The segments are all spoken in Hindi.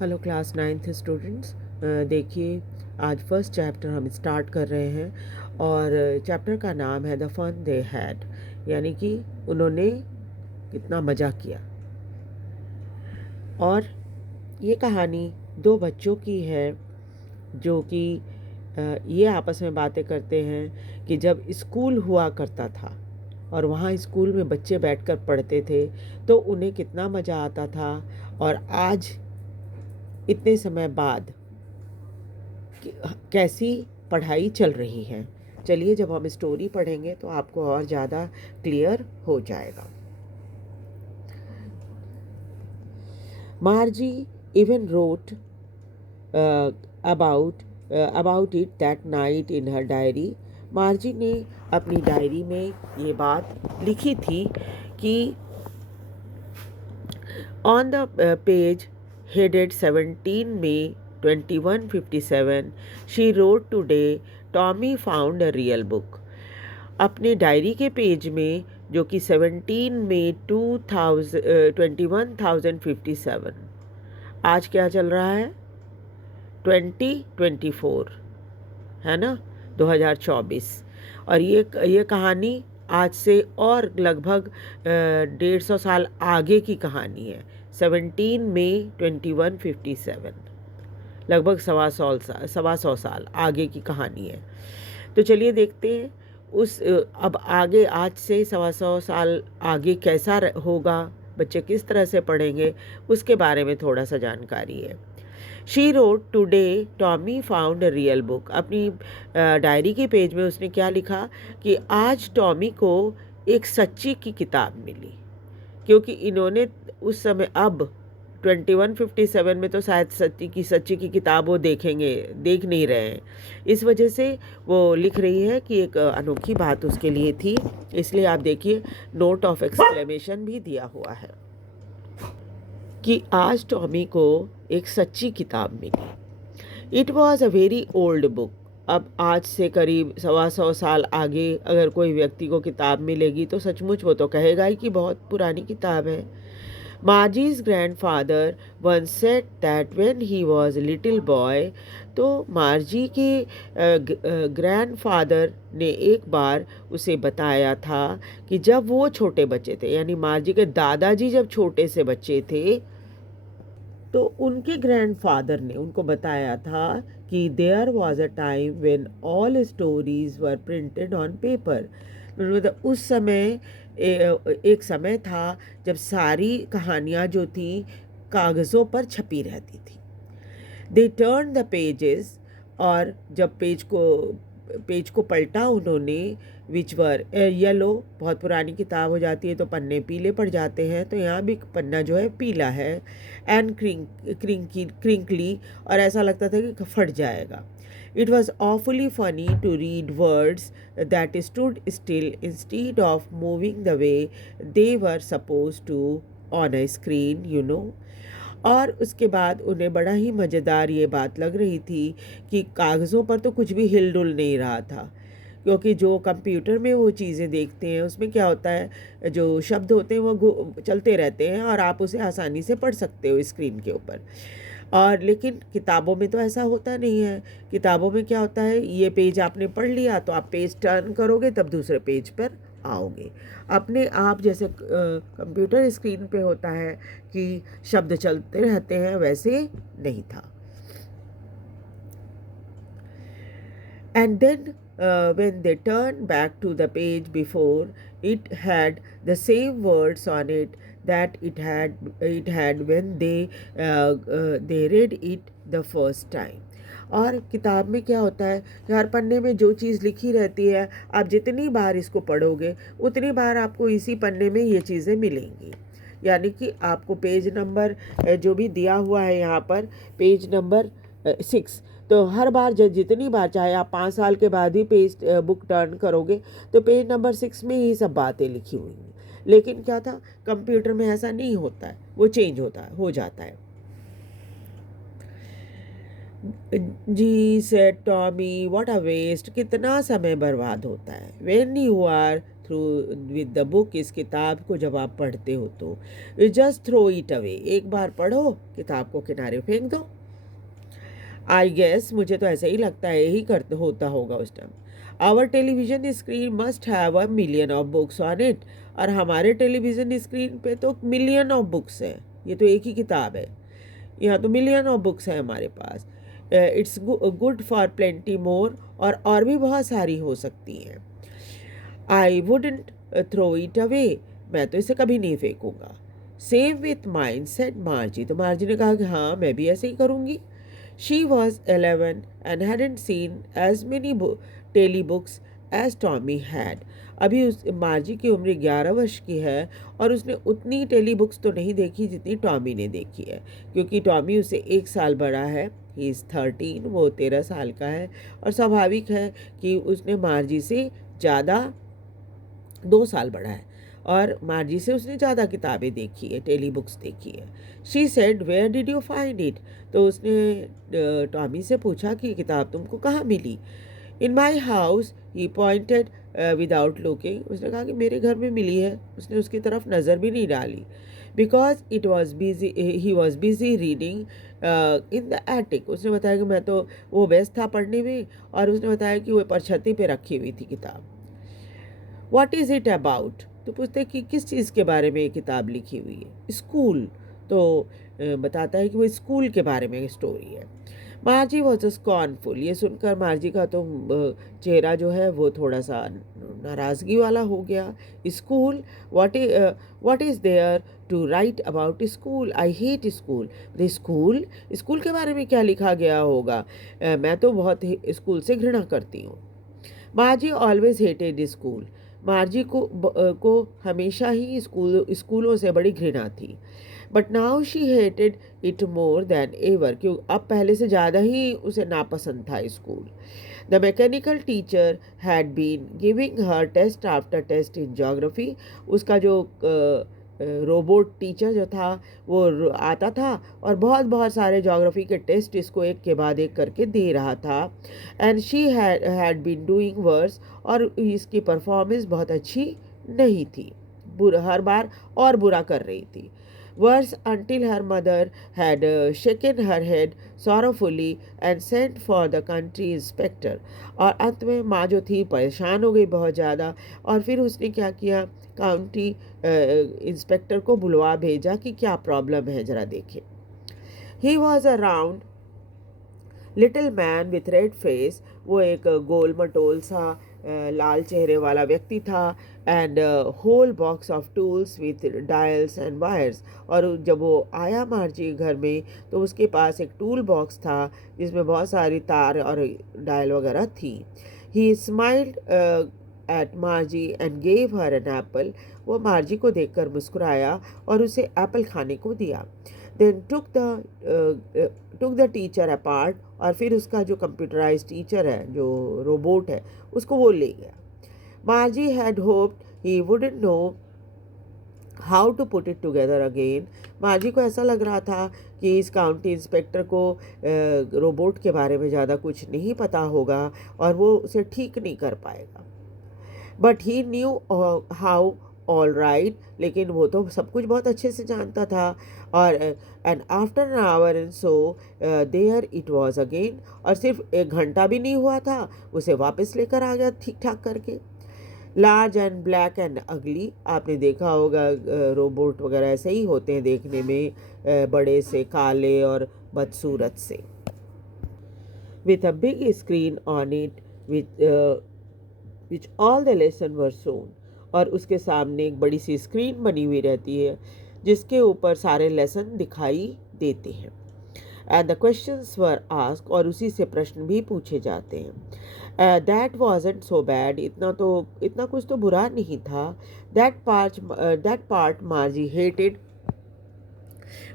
Hello class 9th students. देखिए, आज फर्स्ट चैप्टर हम स्टार्ट कर रहे हैं और चैप्टर का नाम है द फन दे हैड, यानी कि उन्होंने कितना मज़ा किया। और ये कहानी दो बच्चों की है जो कि ये आपस में बातें करते हैं कि जब स्कूल हुआ करता था और वहाँ स्कूल में बच्चे बैठकर पढ़ते थे तो उन्हें कितना मज़ा आता था, और आज इतने समय बाद कैसी पढ़ाई चल रही है। चलिए, जब हम स्टोरी पढ़ेंगे तो आपको और ज़्यादा क्लियर हो जाएगा। मार्जी even wrote about it that night in her diary. मार्जी ने अपनी डायरी में ये बात लिखी थी कि on the page headed 17 May 2157, she wrote today, Tommy found a real book. अपने डायरी के पेज में, जो कि 17 मई 21,057, आज क्या चल रहा है? 2024 है ना, 2024। और ये कहानी आज से और लगभग 150 साल आगे की कहानी है। 17 मई 2157, लगभग 125 साल आगे की कहानी है। तो चलिए देखते हैं अब आगे, आज से 125 साल आगे कैसा होगा, बच्चे किस तरह से पढ़ेंगे, उसके बारे में थोड़ा सा जानकारी है। She wrote today Tommy found a real book. अपनी डायरी के पेज में उसने क्या लिखा कि आज टॉमी को एक सच्ची की किताब मिली, क्योंकि इन्होंने उस समय, अब 2157 में तो शायद सच्ची की किताब वो देख नहीं रहे हैं। इस वजह से वो लिख रही है कि एक अनोखी बात उसके लिए थी। इसलिए आप देखिए, नोट ऑफ एक्सक्लेमेशन भी दिया हुआ है कि आज टॉमी को एक सच्ची किताब मिली। It was a very old book. अब आज से करीब 125 साल आगे अगर कोई व्यक्ति को किताब मिलेगी तो सचमुच वो तो कहेगा ही कि बहुत पुरानी किताब है। Margie's grandfather once said that when he was a little boy. तो मार्जी के ग्रैंडफादर ने एक बार उसे बताया था कि जब वो छोटे बच्चे थे, यानी मार्जी के दादाजी जब छोटे से बच्चे थे, तो उनके ग्रैंडफादर ने उनको बताया था कि there was a time when all stories were printed on paper. मतलब उस समय एक समय था जब सारी कहानियाँ जो थी कागज़ों पर छपी रहती थी। दे टर्न द पेजेस, और जब पेज को पलटा उन्होंने, विच वर येलो, बहुत पुरानी किताब हो जाती है तो पन्ने पीले पड़ जाते हैं, तो यहाँ भी पन्ना जो है पीला है, एंड क्रिंकली, और ऐसा लगता था कि फट जाएगा। It was awfully funny to read words that stood still instead of moving the way they were supposed to on a screen, you know. और उसके बाद उन्हें बड़ा ही मज़ेदार ये बात लग रही थी कि कागज़ों पर तो कुछ भी हिल डुल नहीं रहा था, क्योंकि जो कंप्यूटर में वो चीज़ें देखते हैं उसमें क्या होता है, जो शब्द होते हैं वो चलते रहते हैं और आप उसे आसानी से पढ़ सकते हो स्क्रीन के ऊपर। और लेकिन किताबों में तो ऐसा होता नहीं है। किताबों में क्या होता है, ये पेज आपने पढ़ लिया तो आप पेज टर्न करोगे तब दूसरे पेज पर आओगे। अपने आप जैसे कंप्यूटर स्क्रीन पे होता है कि शब्द चलते रहते हैं, वैसे नहीं था। And then when they turned back to the page before, it had the same words on it that it had when they read it the first time. और किताब में क्या होता है कि हर पन्ने में जो चीज़ लिखी रहती है, आप जितनी बार इसको पढ़ोगे उतनी बार आपको इसी पन्ने में ये चीज़ें मिलेंगी। यानी कि आपको पेज नंबर जो भी दिया हुआ है यहाँ पर, पेज नंबर 6, तो हर बार जितनी बार, चाहे आप 5 साल के बाद ही पेज बुक टर्न करोगे तो पेज नंबर 6 में ही सब बातें लिखी हुई हैं। लेकिन क्या था, कंप्यूटर में ऐसा नहीं होता है, वो चेंज हो जाता है। Gee said Tommy, what a waste, कितना समय बर्बाद होता है। When you are through with the book, इस किताब को जब आप पढ़ते हो तो you just throw it away, एक बार पढ़ो, किताब को किनारे फेंक दो। आई गेस, मुझे तो ऐसा ही लगता है, यही करते होता होगा उस time. Our television screen must have a million of books on it, और हमारे टेलीविज़न स्क्रीन पे तो मिलियन ऑफ बुक्स हैं, ये तो एक ही किताब है, यहाँ तो मिलियन ऑफ बुक्स हैं हमारे पास। It's good for plenty more, और भी बहुत सारी हो सकती हैं। I wouldn't throw it away, मैं तो इसे कभी नहीं फेंकूंगा। Same with mine said Margie, तो मार्जी ने कहा कि हाँ मैं भी ऐसे ही करूँगी। She was 11 and hadn't seen as many daily books as Tommy had. अभी उस मार्जी की उम्र 11 वर्ष की है और उसने उतनी टेली बुक्स तो नहीं देखी जितनी टॉमी ने देखी है, क्योंकि टॉमी उसे 1 साल बड़ा है। ही इज़ 13, वो 13 साल का है, और स्वाभाविक है कि उसने मार्जी से ज़्यादा 2 साल बड़ा है, और मार्जी से उसने ज़्यादा किताबें देखी है, टेली बुक्स देखी है। She said where did you find it, तो उसने टॉमी से पूछा कि किताब तुमको कहाँ मिली। In my house, he pointed without looking, उसने कहा कि मेरे घर में मिली है, उसने उसकी तरफ नज़र भी नहीं डाली। Because it was busy, he was busy reading in the attic, उसने बताया कि मैं तो वो व्यस्त था पढ़ने में, और उसने बताया कि वो परछत्ती पे रखी हुई थी किताब। व्हाट इज़ इट अबाउट, तो पूछते कि किस चीज़ के बारे में ये किताब लिखी हुई है। स्कूल, तो बताता है कि वो स्कूल के बारे में स्टोरी है। मार्जी वॉज स्कॉर्नफुल, ये सुनकर मार्जी का तो चेहरा जो है वो थोड़ा सा नाराज़गी वाला हो गया। School, what is there to write about school, I hate school. School, school के बारे में क्या लिखा गया होगा, मैं तो बहुत स्कूल से घृणा करती हूँ। Margie always hated school, Margie को हमेशा ही स्कूलों से बड़ी घृणा थी। But now she hated it more than ever, क्यों अब पहले से ज़्यादा ही उसे नापसंद था school. The mechanical teacher had been giving her test after test in geography, उसका जो रोबोट टीचर जो था वो आता था और बहुत बहुत सारे जोग्राफी के टेस्ट इसको एक के बाद एक करके दे रहा था। And she had been doing worse, और इसकी परफॉर्मेंस बहुत अच्छी नहीं थी, हर बार और बुरा कर रही थी। Worse until her mother had shaken her head sorrowfully and sent for the country inspector, और अंत में माँ जो थी परेशान हो गई बहुत ज़्यादा, और फिर उसने क्या किया, काउंटी इंस्पेक्टर को बुलवा भेजा कि क्या प्रॉब्लम है ज़रा देखें। ही was a round little man with red face, वो एक गोल मटोल सा लाल चेहरे वाला व्यक्ति था। And whole box of tools with dials and wires, और जब वो आया मार्जी घर में तो उसके पास एक टूल बॉक्स था जिसमें बहुत सारी तार और डायल वगैरह थी। He smiled at Margie and gave her an apple, वो मार्जी को देखकर मुस्कुराया और उसे एप्पल खाने को दिया। Then took the teacher apart, और फिर उसका जो कंप्यूटराइज टीचर है, जो रोबोट है, उसको वो ले गया। Margie had hoped he wouldn't know how to put it together again, Margie को ऐसा लग रहा था कि इस काउंटी इंस्पेक्टर को रोबोट के बारे में ज़्यादा कुछ नहीं पता होगा और वो उसे ठीक नहीं कर पाएगा। But he knew how all right, लेकिन वो तो सब कुछ बहुत अच्छे से जानता था। और and after an hour and so there it was again, और सिर्फ 1 घंटा भी नहीं हुआ था उसे वापस लेकर आ गया ठीक ठाक करके। लार्ज एंड ब्लैक एंड अगली, आपने देखा होगा रोबोट वगैरह ऐसे ही होते हैं देखने में, बड़े से, काले और बदसूरत से। With a big screen on it which all the lesson were shown, और उसके सामने एक बड़ी सी स्क्रीन बनी हुई रहती है जिसके ऊपर सारे लेसन दिखाई देते हैं। And the questions were ask, और उसी से प्रश्न भी पूछे जाते हैं। दैट वॉजंट सो बैड, इतना कुछ तो बुरा नहीं था। That part मार्जी hated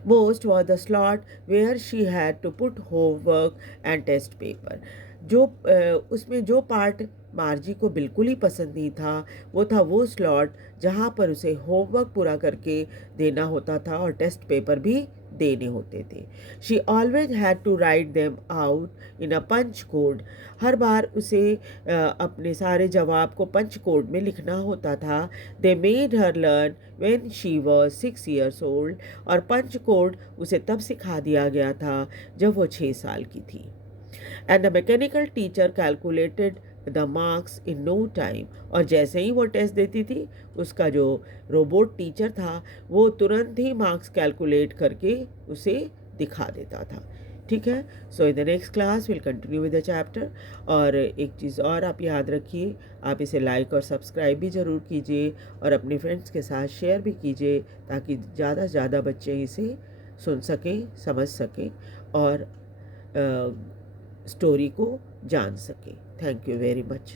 most was the slot where she had to put homework and test paper, जो उसमें जो पार्ट मार्जी को बिल्कुल ही पसंद नहीं था वो था वो स्लॉट जहाँ पर उसे होमवर्क पूरा करके देना होता था और टेस्ट पेपर भी देने होते थे। She always had to write them out in a punch code. हर बार उसे अपने सारे जवाब को पंच कोड में लिखना होता था। They made her learn when she was 6 years old। और पंच कोड उसे तब सिखा दिया गया था जब वो 6 साल की थी। And the mechanical teacher calculated the marks in no time. और जैसे ही वो टेस्ट देती थी उसका जो रोबोट टीचर था वो तुरंत ही मार्क्स कैलकुलेट करके उसे दिखा देता था। ठीक है। So in the next class will continue with the chapter. और एक चीज़ और आप याद रखिए, आप इसे लाइक और सब्सक्राइब भी ज़रूर कीजिए और अपने फ्रेंड्स के साथ शेयर भी कीजिए ताकि ज़्यादा से ज़्यादा बच्चे इसे सुन सकें, समझ सकें और स्टोरी को जान सकें। Thank you very much.